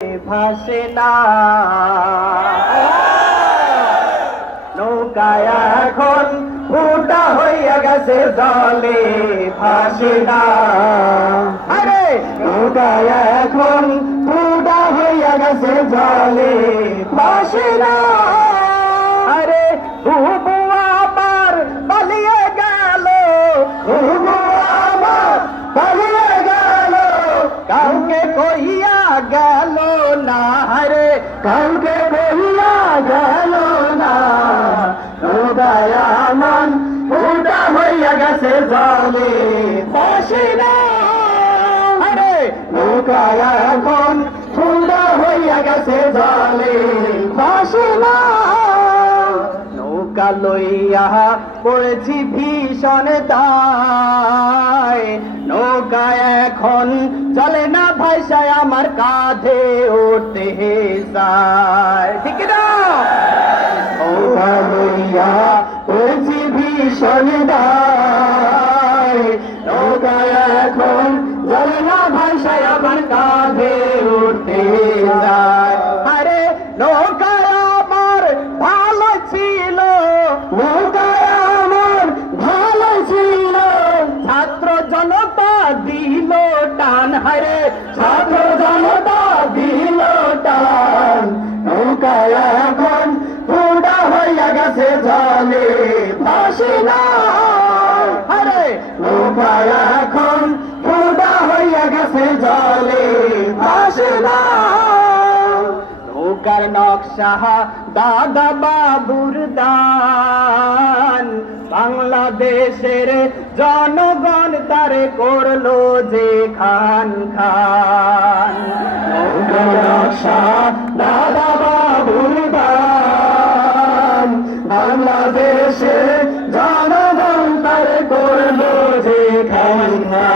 ভাসে না। নৌকায় এখন ফুটা হইয়া গেছে, জলে ভাসে না। আরে! নৌকায় এখন ফুটা হইয়া গেছে, জলে ভাসে না। আরে কাউকে কইয়া গেল না। দয়ামান ফুটা হইয়া গেছে জলে। বসে না আরে নৌকায় এখন ফুটা হইয়া গেছে জলে। বসে নৌকা লইয়া পড়েছি ভীষণ দায়। নৌকা এখন চলে না ভাইসায় আমার কাঁধে উঠতে হেসায় ঠিক না? ভীষণ দায় নৌকায় এখন হইয়া গেছে জলে, ভাসে নৌকার নকশা দাদা বাবুর দান। বাংলাদেশের জনগণ তারে করল যে খান খান। নকশা দাদা বাবুর দান। বাংলাদেশের জনগণ তারে করল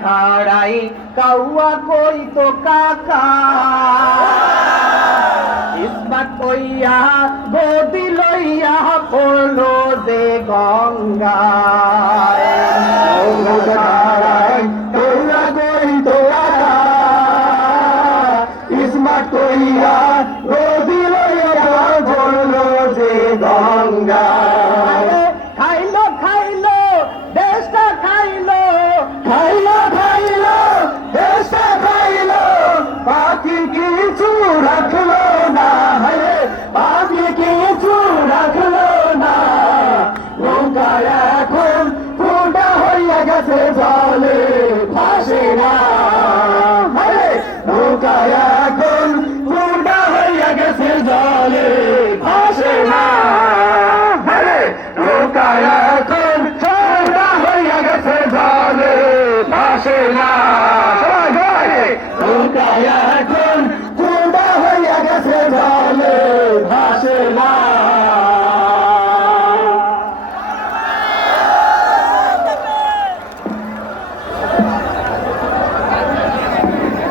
খাড়াই কাউয়া কই তো কাকা ইসমা কইয়া, গদি লইয়া পড়ল যে গঙ্গা। ইসমা কইয়া, গদি লইয়া পড়ল যে গঙ্গা। নৌকার এখন ফুটা হইয়া গেছে জলে ভাসে না। নৌকা এখন ফুটা হইয়া গেছে জলে ভাসে না। নৌকা এখন ফুটা হইয়া গেছে জলে ভাসে না।